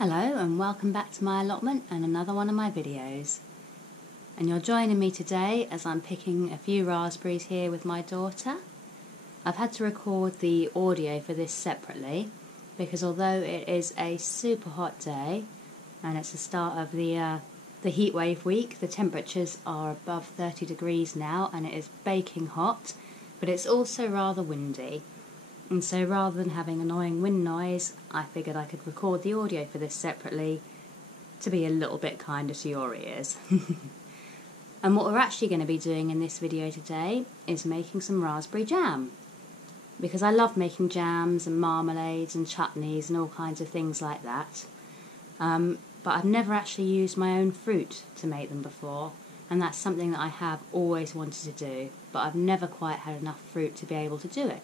Hello and welcome back to my allotment and another one of my videos. And you're joining me today as I'm picking a few raspberries here with my daughter. I've had to record the audio for this separately because although it is a super hot day and it's the start of the heat wave week, the temperatures are above 30 degrees now and it is baking hot, but it's also rather windy. And so rather than having annoying wind noise, I figured I could record the audio for this separately to be a little bit kinder to your ears. And what we're actually going to be doing in this video today is making some raspberry jam. Because I love making jams and marmalades and chutneys and all kinds of things like that. But I've never actually used my own fruit to make them before. And that's something that I have always wanted to do, but I've never quite had enough fruit to be able to do it.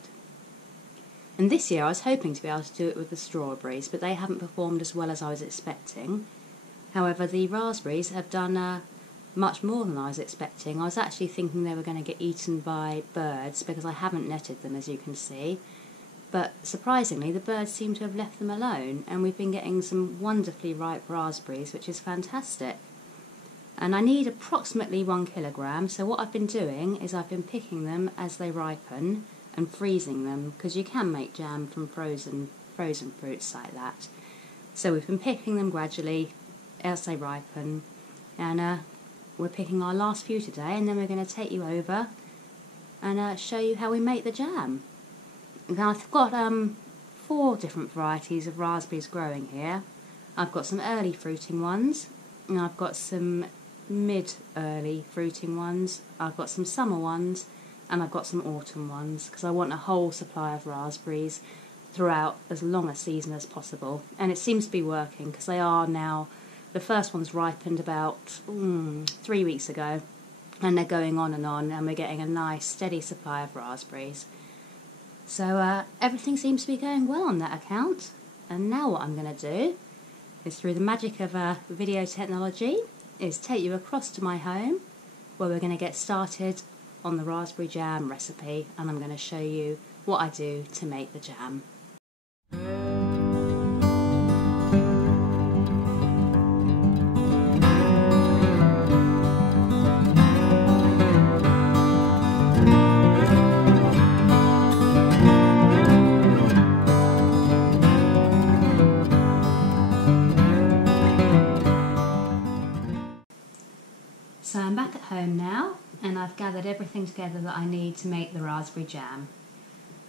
And this year I was hoping to be able to do it with the strawberries, but they haven't performed as well as I was expecting. However, the raspberries have done much more than I was expecting. I was actually thinking they were going to get eaten by birds because I haven't netted them, as you can see. But surprisingly, the birds seem to have left them alone, and we've been getting some wonderfully ripe raspberries, which is fantastic. And I need approximately 1 kilogram, so what I've been doing is I've been picking them as they ripen and freezing them, because you can make jam from frozen fruits like that. So we've been picking them gradually as they ripen, and we're picking our last few today, and then we're going to take you over and show you how we make the jam. Now I've got 4 different varieties of raspberries growing here. I've got some early fruiting ones, and I've got some mid-early fruiting ones, I've got some summer ones, and I've got some autumn ones because I want a whole supply of raspberries throughout as long a season as possible. And it seems to be working because they are now, the first one's ripened about 3 weeks ago, and they're going on and we're getting a nice steady supply of raspberries. So everything seems to be going well on that account. And now what I'm going to do is, through the magic of video technology, is take you across to my home where we're going to get started on the raspberry jam recipe, and I'm going to show you what I do to make the jam. So I'm back at home now, and I've gathered everything together that I need to make the raspberry jam.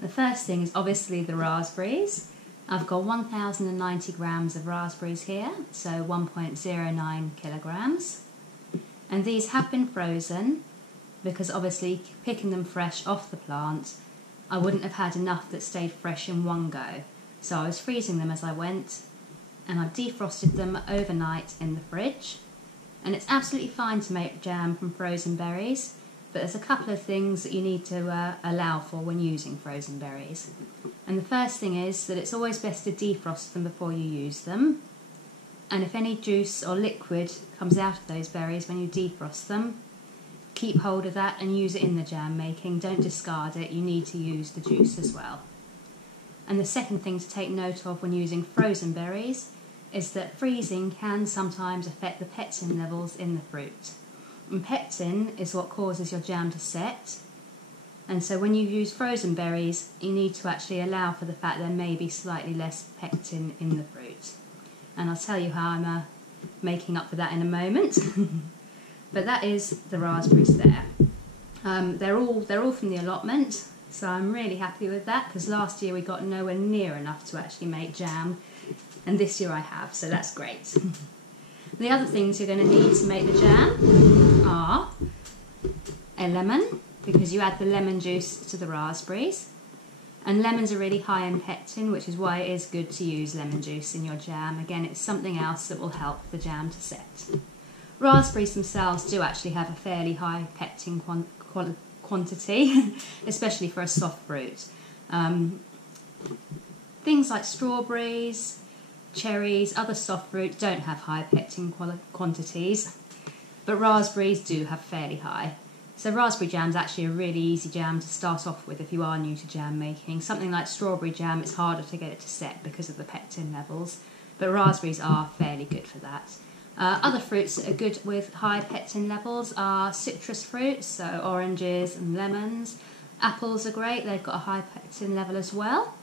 The first thing is obviously the raspberries. I've got 1090 grams of raspberries here, so 1.09 kilograms. And these have been frozen because obviously picking them fresh off the plant, I wouldn't have had enough that stayed fresh in one go. So I was freezing them as I went, and I've defrosted them overnight in the fridge. And it's absolutely fine to make jam from frozen berries, but there's a couple of things that you need to allow for when using frozen berries. And the first thing is that it's always best to defrost them before you use them. And if any juice or liquid comes out of those berries when you defrost them, keep hold of that and use it in the jam making. Don't discard it, you need to use the juice as well. And the second thing to take note of when using frozen berries is that freezing can sometimes affect the pectin levels in the fruit. And pectin is what causes your jam to set. And so when you use frozen berries, you need to actually allow for the fact there may be slightly less pectin in the fruit. And I'll tell you how I'm making up for that in a moment. But that is the raspberries there. They're all from the allotment, so I'm really happy with that because last year we got nowhere near enough to actually make jam. And this year I have, so that's great. The other things you're going to need to make the jam are a lemon, because you add the lemon juice to the raspberries. And lemons are really high in pectin, which is why it is good to use lemon juice in your jam. Again, it's something else that will help the jam to set. Raspberries themselves do actually have a fairly high pectin quantity, especially for a soft fruit. Things like strawberries, cherries, other soft fruit don't have high pectin quantities, but raspberries do have fairly high. So raspberry jam is actually a really easy jam to start off with if you are new to jam making. Something like strawberry jam, it's harder to get it to set because of the pectin levels. but raspberries are fairly good for that. Other fruits that are good with high pectin levels are citrus fruits, so oranges and lemons. Apples are great, they've got a high pectin level as well.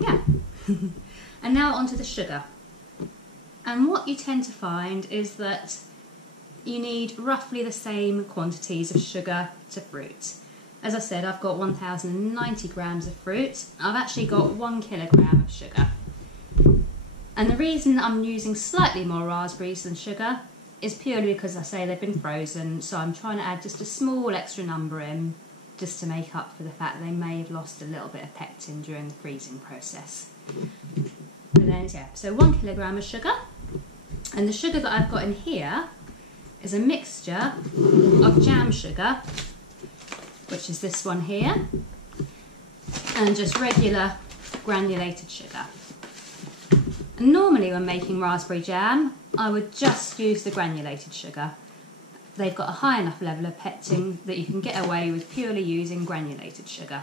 Yeah. And now onto the sugar. And what you tend to find is that you need roughly the same quantities of sugar to fruit. As I said, I've got 1,090 grams of fruit. I've actually got 1 kilogram of sugar. And the reason I'm using slightly more raspberries than sugar is purely because I say they've been frozen, so I'm trying to add just a small extra number in just to make up for the fact they may have lost a little bit of pectin during the freezing process. And then, yeah, so 1 kilogram of sugar. And the sugar that I've got in here is a mixture of jam sugar, which is this one here, and just regular granulated sugar. And normally when making raspberry jam, I would just use the granulated sugar. They've got a high enough level of pectin that you can get away with purely using granulated sugar.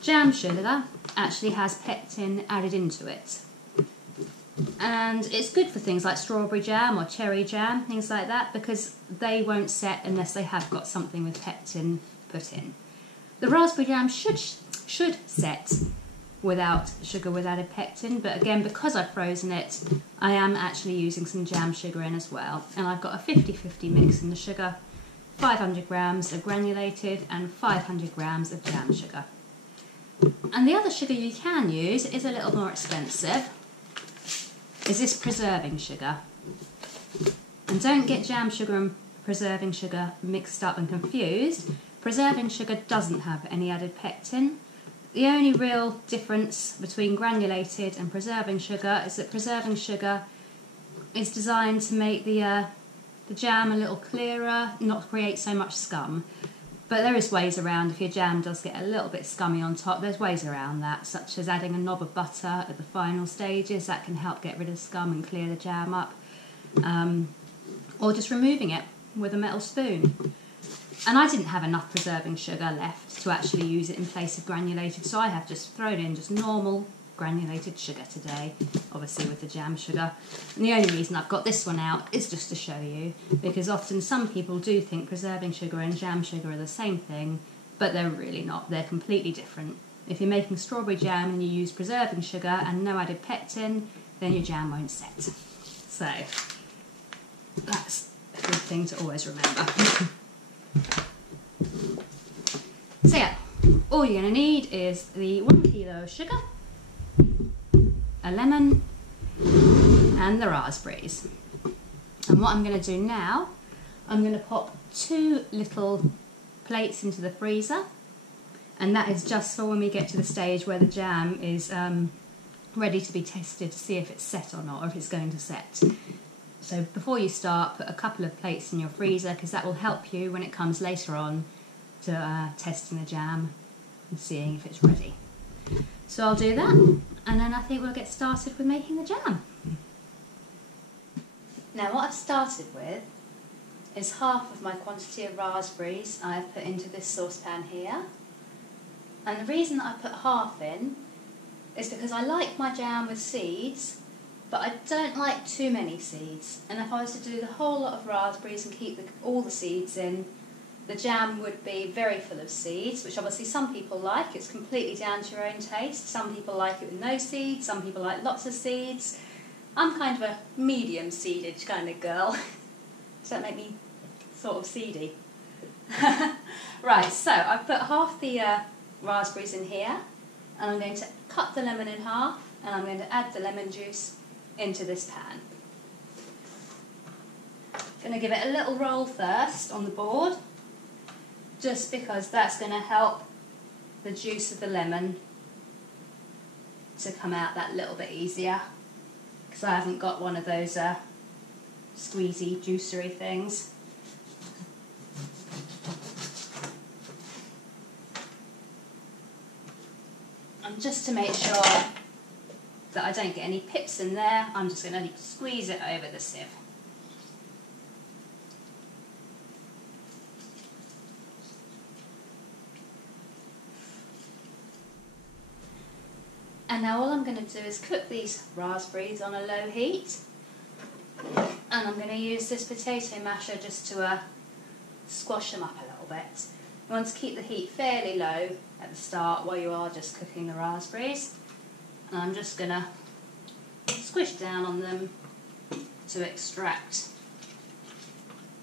Jam sugar actually has pectin added into it. And it's good for things like strawberry jam or cherry jam, things like that, because they won't set unless they have got something with pectin put in. The raspberry jam should set without sugar with added pectin, but again, because I've frozen it, I am actually using some jam sugar in as well. And I've got a 50-50 mix in the sugar, 500 grams of granulated and 500 grams of jam sugar. And the other sugar you can use is a little more expensive, is this preserving sugar. And don't get jam sugar and preserving sugar mixed up and confused. Preserving sugar doesn't have any added pectin. The only real difference between granulated and preserving sugar is that preserving sugar is designed to make the jam a little clearer, not create so much scum. But there is ways around, if your jam does get a little bit scummy on top, there's ways around that, such as adding a knob of butter at the final stages. That can help get rid of scum and clear the jam up. Or just removing it with a metal spoon. And I didn't have enough preserving sugar left to actually use it in place of granulated, so I have just thrown in just normal granulated sugar today, obviously with the jam sugar. And the only reason I've got this one out is just to show you, because often some people do think preserving sugar and jam sugar are the same thing, but they're really not. They're completely different. If you're making strawberry jam and you use preserving sugar and no added pectin, then your jam won't set. So that's a good thing to always remember. So yeah, all you're going to need is the 1 kilo of sugar, a lemon, and the raspberries. And what I'm going to do now, I'm going to pop 2 little plates into the freezer, and that is just for when we get to the stage where the jam is ready to be tested to see if it's set or not, or if it's going to set. So before you start, put a couple of plates in your freezer, because that will help you when it comes later on to testing the jam and seeing if it's ready. So I'll do that, and then I think we'll get started with making the jam. Now what I've started with is half of my quantity of raspberries I've put into this saucepan here. And the reason that I put half in is because I like my jam with seeds, but I don't like too many seeds. And if I was to do the whole lot of raspberries and keep all the seeds in, the jam would be very full of seeds, which obviously some people like. It's completely down to your own taste. Some people like it with no seeds, some people like lots of seeds. I'm kind of a medium seeded kind of girl. Does that make me sort of seedy? Right, so I've put half the raspberries in here, and I'm going to cut the lemon in half, and I'm going to add the lemon juice into this pan. I'm going to give it a little roll first on the board, just because that's going to help the juice of the lemon to come out that little bit easier, because I haven't got one of those squeezy juicery things. And just to make sure that I don't get any pips in there, I'm just going to squeeze it over the sieve. And now all I'm going to do is cook these raspberries on a low heat, and I'm going to use this potato masher just to squash them up a little bit. You want to keep the heat fairly low at the start while you are just cooking the raspberries, and I'm just going to squish down on them to extract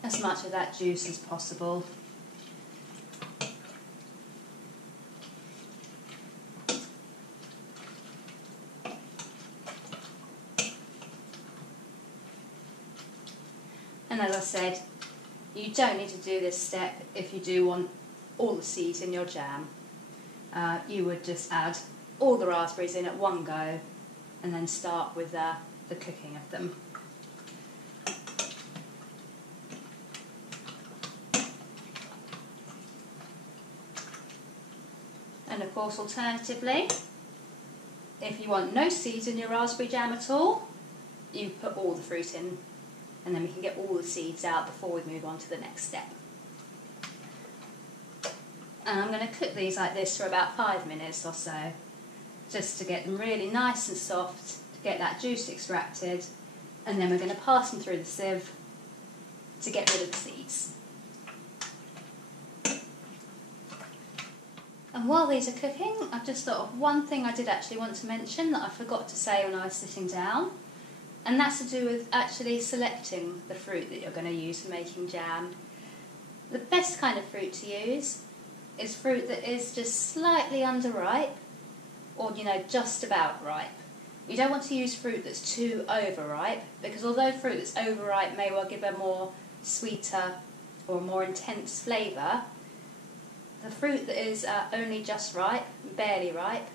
as much of that juice as possible. And as I said, you don't need to do this step if you do want all the seeds in your jam. You would just add all the raspberries in at one go and then start with the cooking of them. And of course, alternatively, if you want no seeds in your raspberry jam at all, you put all the fruit in, and then we can get all the seeds out before we move on to the next step. And I'm going to cook these like this for about 5 minutes or so, just to get them really nice and soft, to get that juice extracted, and then we're going to pass them through the sieve to get rid of the seeds. And while these are cooking, I've just thought of one thing I did actually want to mention that I forgot to say when I was sitting down. And that's to do with actually selecting the fruit that you're going to use for making jam. The best kind of fruit to use is fruit that is just slightly underripe, or just about ripe. You don't want to use fruit that's too overripe, because although fruit that's overripe may well give a more sweeter or more intense flavour, the fruit that is only just ripe, barely ripe,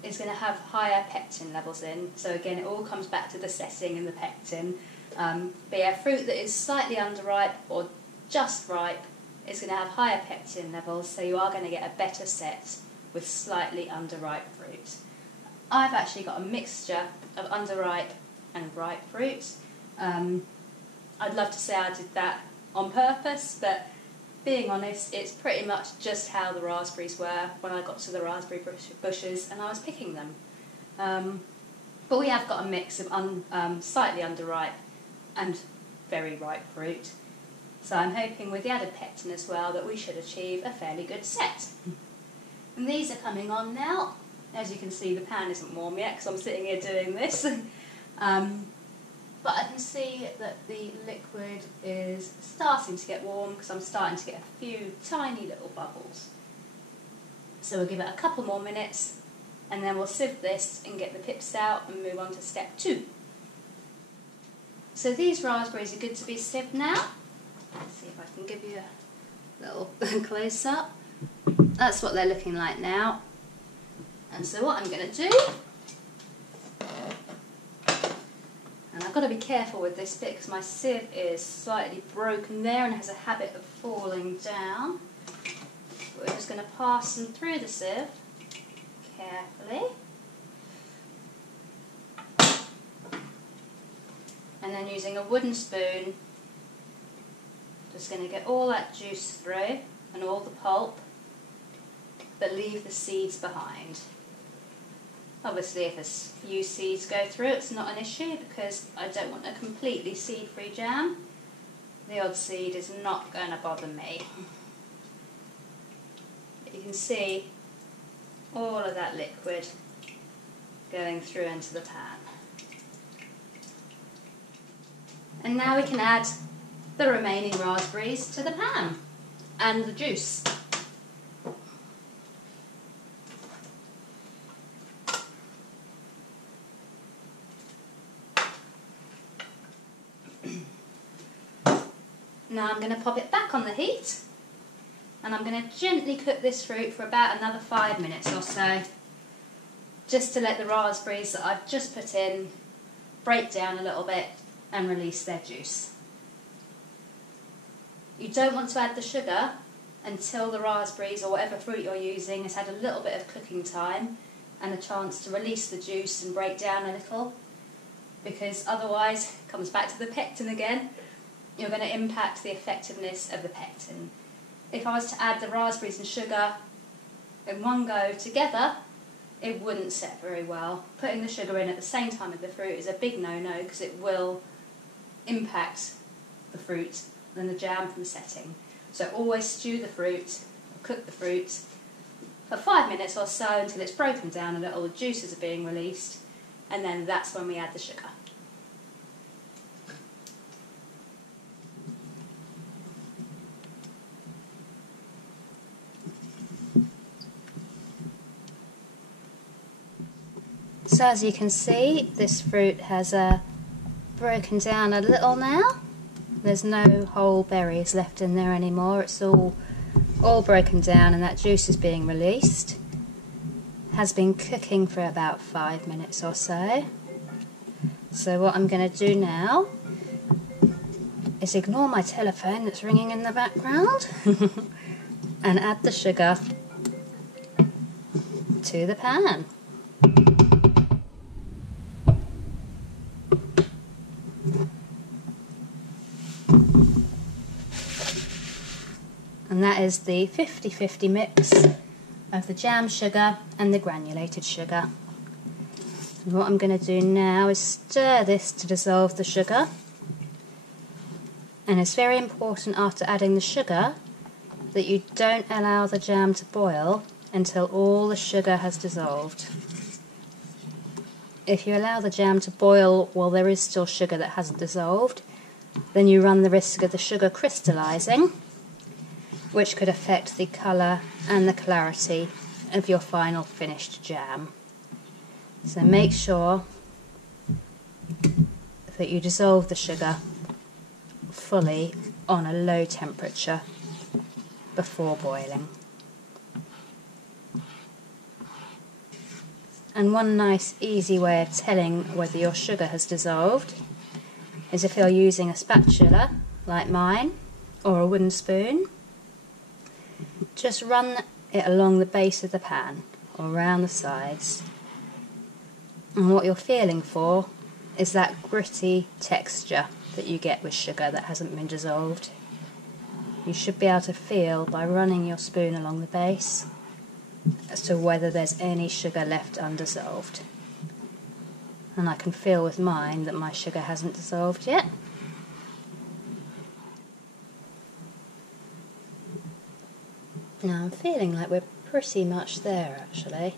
is going to have higher pectin levels in. So again, it all comes back to the setting and the pectin. But yeah, fruit that is slightly underripe or just ripe is going to have higher pectin levels, so you are going to get a better set with slightly underripe fruit. I've actually got a mixture of underripe and ripe fruit. I'd love to say I did that on purpose, but being honest, it's pretty much just how the raspberries were when I got to the raspberry bushes and I was picking them. But we have got a mix of slightly underripe and very ripe fruit. So I'm hoping with the added pectin as well that we should achieve a fairly good set. And these are coming on now. As you can see, the pan isn't warm yet because I'm sitting here doing this. But I can see that the liquid is starting to get warm because I'm starting to get a few tiny little bubbles. So we'll give it a couple more minutes and then we'll sieve this and get the pips out and move on to step 2. So these raspberries are good to be sieved now. Let's see if I can give you a little close-up. That's what they're looking like now. And so what I'm going to do, and I've got to be careful with this bit because my sieve is slightly broken there and has a habit of falling down. But we're just going to pass them through the sieve carefully. And then using a wooden spoon, just going to get all that juice through and all the pulp, but leave the seeds behind. Obviously, if a few seeds go through, it's not an issue because I don't want a completely seed-free jam. The odd seed is not going to bother me. But you can see all of that liquid going through into the pan. And now we can add the remaining raspberries to the pan and the juice. Now I'm going to pop it back on the heat and I'm going to gently cook this fruit for about another 5 minutes or so, just to let the raspberries that I've just put in break down a little bit and release their juice. You don't want to add the sugar until the raspberries or whatever fruit you're using has had a little bit of cooking time and a chance to release the juice and break down a little, because otherwise, it comes back to the pectin again, you're going to impact the effectiveness of the pectin. If I was to add the raspberries and sugar in one go together, it wouldn't set very well. Putting the sugar in at the same time as the fruit is a big no-no because it will impact the fruit and the jam from setting. So always stew the fruit, or cook the fruit for 5 minutes or so until it's broken down and all the juices are being released, and then that's when we add the sugar. So as you can see, this fruit has broken down a little now. There's no whole berries left in there anymore. It's all broken down and that juice is being released. Has been cooking for about 5 minutes or so. So what I'm going to do now is ignore my telephone that's ringing in the background and add the sugar to the pan. And that is the 50-50 mix of the jam sugar and the granulated sugar. And what I'm going to do now is stir this to dissolve the sugar. And it's very important after adding the sugar that you don't allow the jam to boil until all the sugar has dissolved. If you allow the jam to boil while there is still sugar that hasn't dissolved, then you run the risk of the sugar crystallizing, which could affect the colour and the clarity of your final finished jam. So make sure that you dissolve the sugar fully on a low temperature before boiling. And one nice easy way of telling whether your sugar has dissolved is if you're using a spatula like mine or a wooden spoon. Just run it along the base of the pan or around the sides, and what you're feeling for is that gritty texture that you get with sugar that hasn't been dissolved. You should be able to feel by running your spoon along the base as to whether there's any sugar left undissolved. And I can feel with mine that my sugar hasn't dissolved yet. Now I'm feeling like we're pretty much there actually.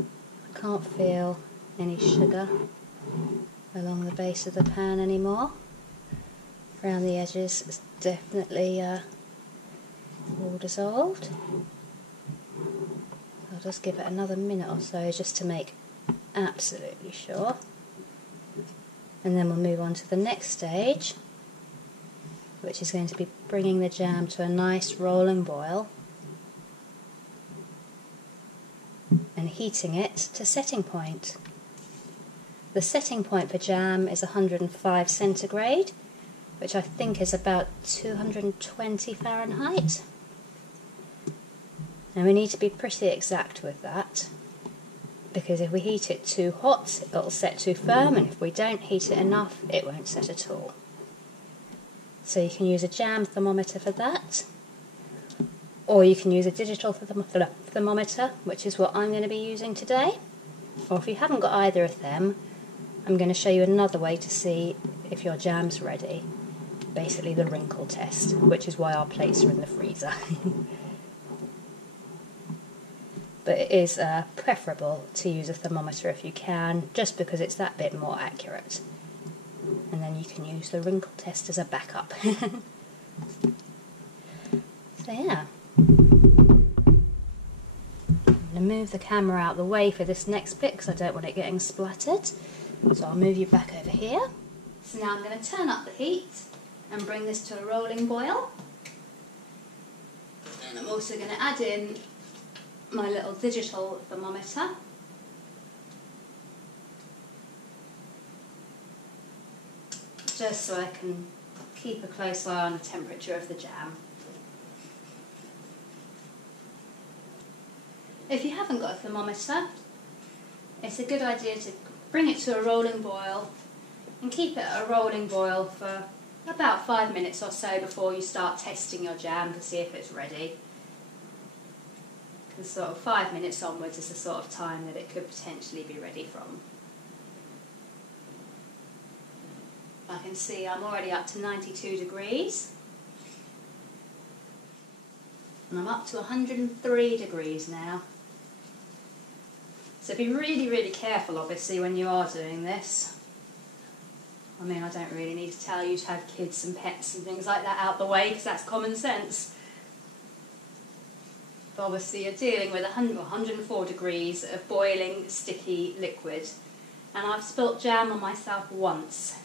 I can't feel any sugar along the base of the pan anymore. Around the edges it's definitely all dissolved. I'll just give it another minute or so just to make absolutely sure. And then we'll move on to the next stage, which is going to be bringing the jam to a nice rolling boil and heating it to setting point. The setting point for jam is 105 centigrade, which I think is about 220 Fahrenheit. And we need to be pretty exact with that, because if we heat it too hot, it'll set too firm, and if we don't heat it enough, it won't set at all. So you can use a jam thermometer for that, or you can use a digital thermometer, which is what I'm going to be using today. Or if you haven't got either of them, I'm going to show you another way to see if your jam's ready. Basically the wrinkle test, which is why our plates are in the freezer. But it is preferable to use a thermometer if you can, just because it's that bit more accurate. And then you can use the wrinkle test as a backup. So yeah. I'm going to move the camera out of the way for this next bit because I don't want it getting splattered. So I'll move you back over here. So now I'm going to turn up the heat and bring this to a rolling boil. And I'm also going to add in my little digital thermometer. Just so I can keep a close eye on the temperature of the jam. If you haven't got a thermometer, it's a good idea to bring it to a rolling boil and keep it at a rolling boil for about 5 minutes or so before you start testing your jam to see if it's ready. because sort of 5 minutes onwards is the sort of time that it could potentially be ready from. I can see I'm already up to 92 degrees. And I'm up to 103 degrees now. So be really, really careful, obviously, when you are doing this. I mean, I don't really need to tell you to have kids and pets and things like that out the way, because that's common sense. But obviously you're dealing with 104 degrees of boiling, sticky liquid. And I've spilt jam on myself once,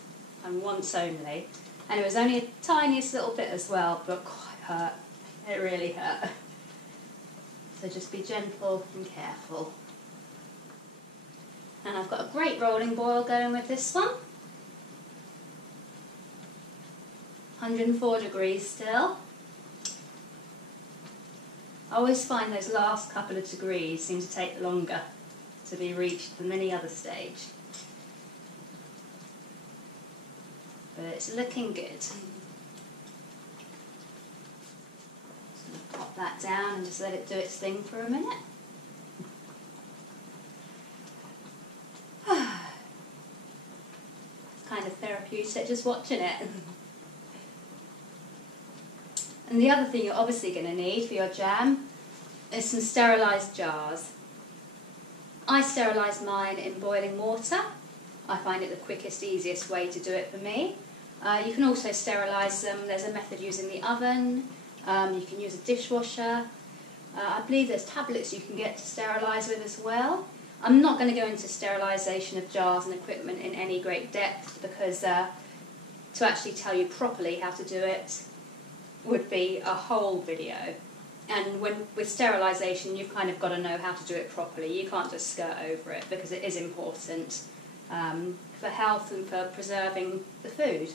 and once only. And it was only a tiniest little bit as well, but quite hurt. It really hurt. So just be gentle and careful. And I've got a great rolling boil going with this one. 104 degrees still. I always find those last couple of degrees seem to take longer to be reached than any other stage. But it's looking good. Pop that down and just let it do its thing for a minute. It's kind of therapeutic just watching it. And the other thing you're obviously going to need for your jam is some sterilised jars. I sterilise mine in boiling water. I find it the quickest, easiest way to do it for me. You can also sterilise them. There's a method using the oven. You can use a dishwasher. I believe there's tablets you can get to sterilise with as well. I'm not going to go into sterilisation of jars and equipment in any great depth, because to actually tell you properly how to do it would be a whole video. And with sterilisation, you've kind of got to know how to do it properly. You can't just skirt over it, because it is important for health and for preserving the food.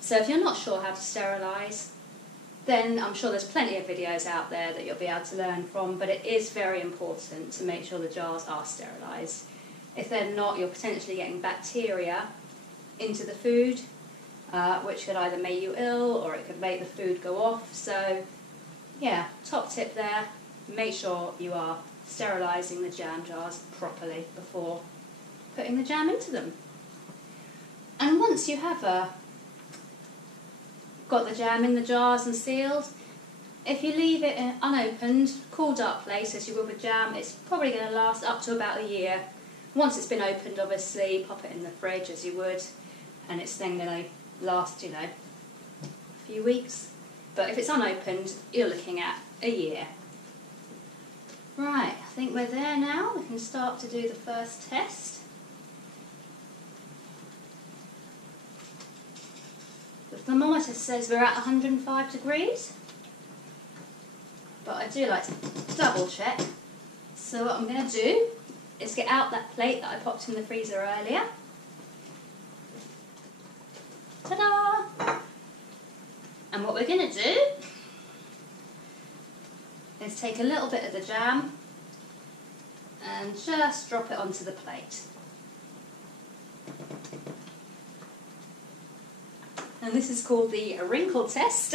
So if you're not sure how to sterilise, then I'm sure there's plenty of videos out there that you'll be able to learn from, but it is very important to make sure the jars are sterilised. If they're not, you're potentially getting bacteria into the food, which could either make you ill or it could make the food go off. So yeah, top tip there, make sure you are sterilising the jam jars properly before putting the jam into them. And once you have got the jam in the jars and sealed, if you leave it in an unopened, cool dark place as you will with jam, it's probably going to last up to about a year. Once it's been opened, obviously, pop it in the fridge as you would, and it's then going to last, you know, a few weeks. But if it's unopened, you're looking at a year. Right, I think we're there now. We can start to do the first test. The thermometer says we're at 105 degrees, but I do like to double check. So what I'm going to do is get out that plate that I popped in the freezer earlier. Ta-da! And what we're going to do is take a little bit of the jam and just drop it onto the plate. And this is called the wrinkle test.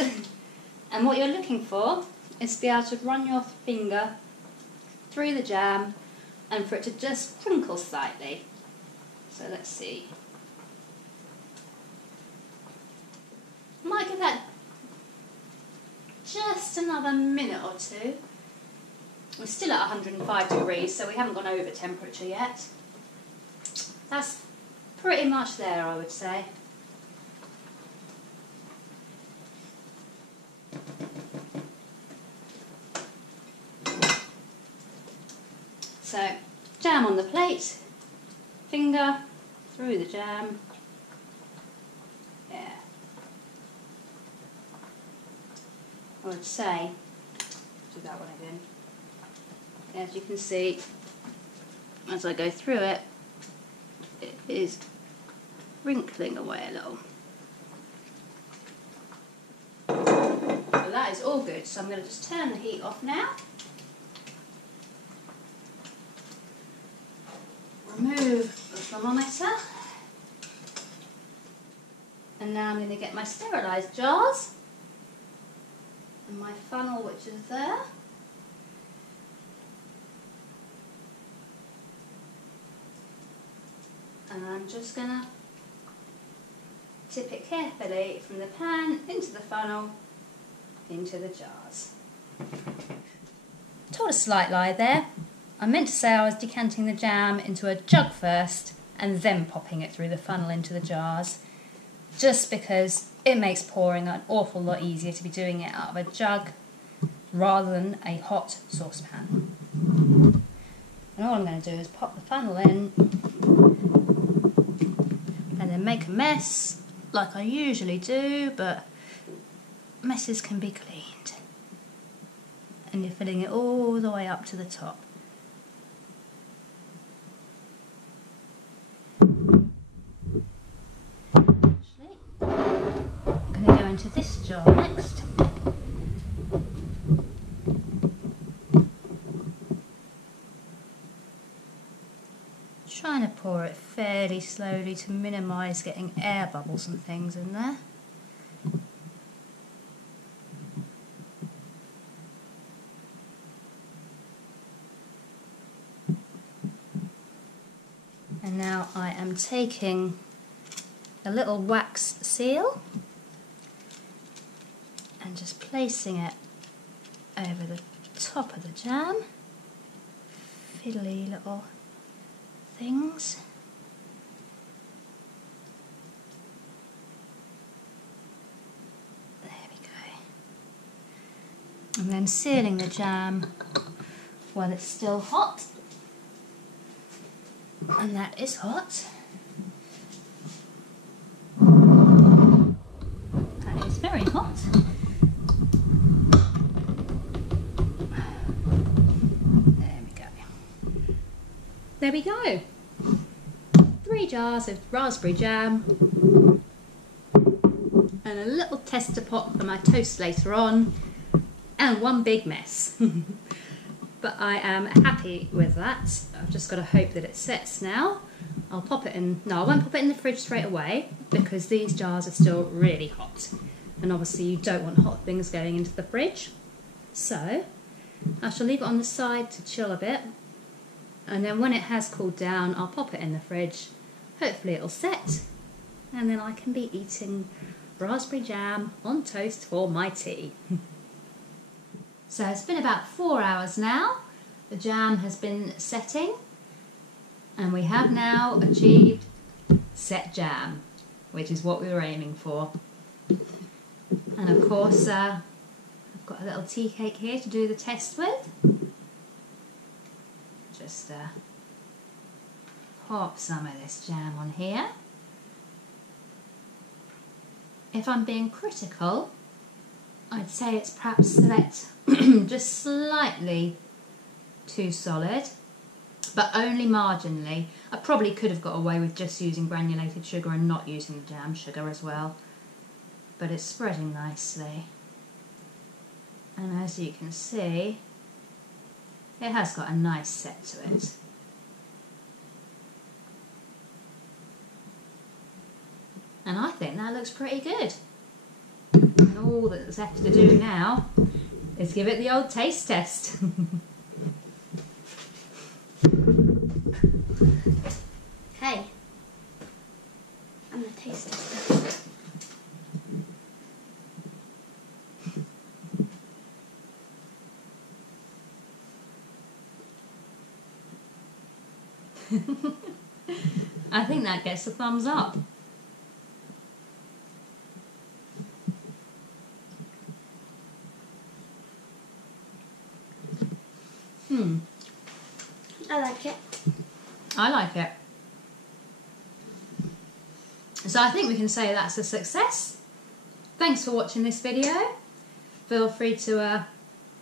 And what you're looking for is to be able to run your finger through the jam and for it to just crinkle slightly. So let's see. Might give that just another minute or two. We're still at 105 degrees, so we haven't gone over temperature yet. That's pretty much there, I would say. So, jam on the plate, finger through the jam. Yeah. I would say, do that one again. As you can see, as I go through it, it is wrinkling away a little. So that is all good. So I'm going to just turn the heat off now. Remove the thermometer. And now I'm going to get my sterilised jars and my funnel, which is there. And I'm just going to tip it carefully from the pan into the funnel, into the jars. Told a slight lie there. I meant to say I was decanting the jam into a jug first and then popping it through the funnel into the jars, just because it makes pouring an awful lot easier to be doing it out of a jug rather than a hot saucepan. And all I'm going to do is pop the funnel in and then make a mess like I usually do, but messes can be cleaned. And you're filling it all the way up to the top. Actually, I'm going to go into this jar next. Trying to pour it fairly slowly to minimise getting air bubbles and things in there. And now I am taking a little wax seal and just placing it over the top of the jam. Fiddly little things. There we go. And then sealing the jam while it's still hot. And that is hot. That is very hot. There we go. 3 jars of raspberry jam and a little tester pot for my toast later on, and one big mess. But I am happy with that. I've just got to hope that it sets now. I'll pop it in. No, I won't pop it in the fridge straight away because these jars are still really hot, and obviously you don't want hot things going into the fridge. So I shall leave it on the side to chill a bit. And then when it has cooled down, I'll pop it in the fridge. Hopefully it'll set. And then I can be eating raspberry jam on toast for my tea. So it's been about 4 hours now. The jam has been setting. And we have now achieved set jam, which is what we were aiming for. And of course, I've got a little tea cake here to do the test with. Just pop some of this jam on here. If I'm being critical, I'd say it's perhaps set just slightly too solid, but only marginally. I probably could have got away with just using granulated sugar and not using the jam sugar as well, but it's spreading nicely. And as you can see, it has got a nice set to it. And I think that looks pretty good. And all that's left to do now is give it the old taste test. Hey, I'm the taste tester. I think that gets a thumbs up. I like it. I like it. So I think we can say that's a success. Thanks for watching this video. Feel free to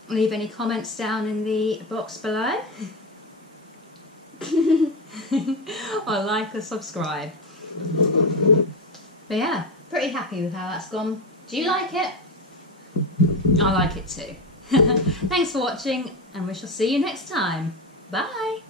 leave any comments down in the box below. Or like or subscribe. But yeah, pretty happy with how that's gone. Do you like it? I like it too. Thanks for watching, and we shall see you next time. Bye!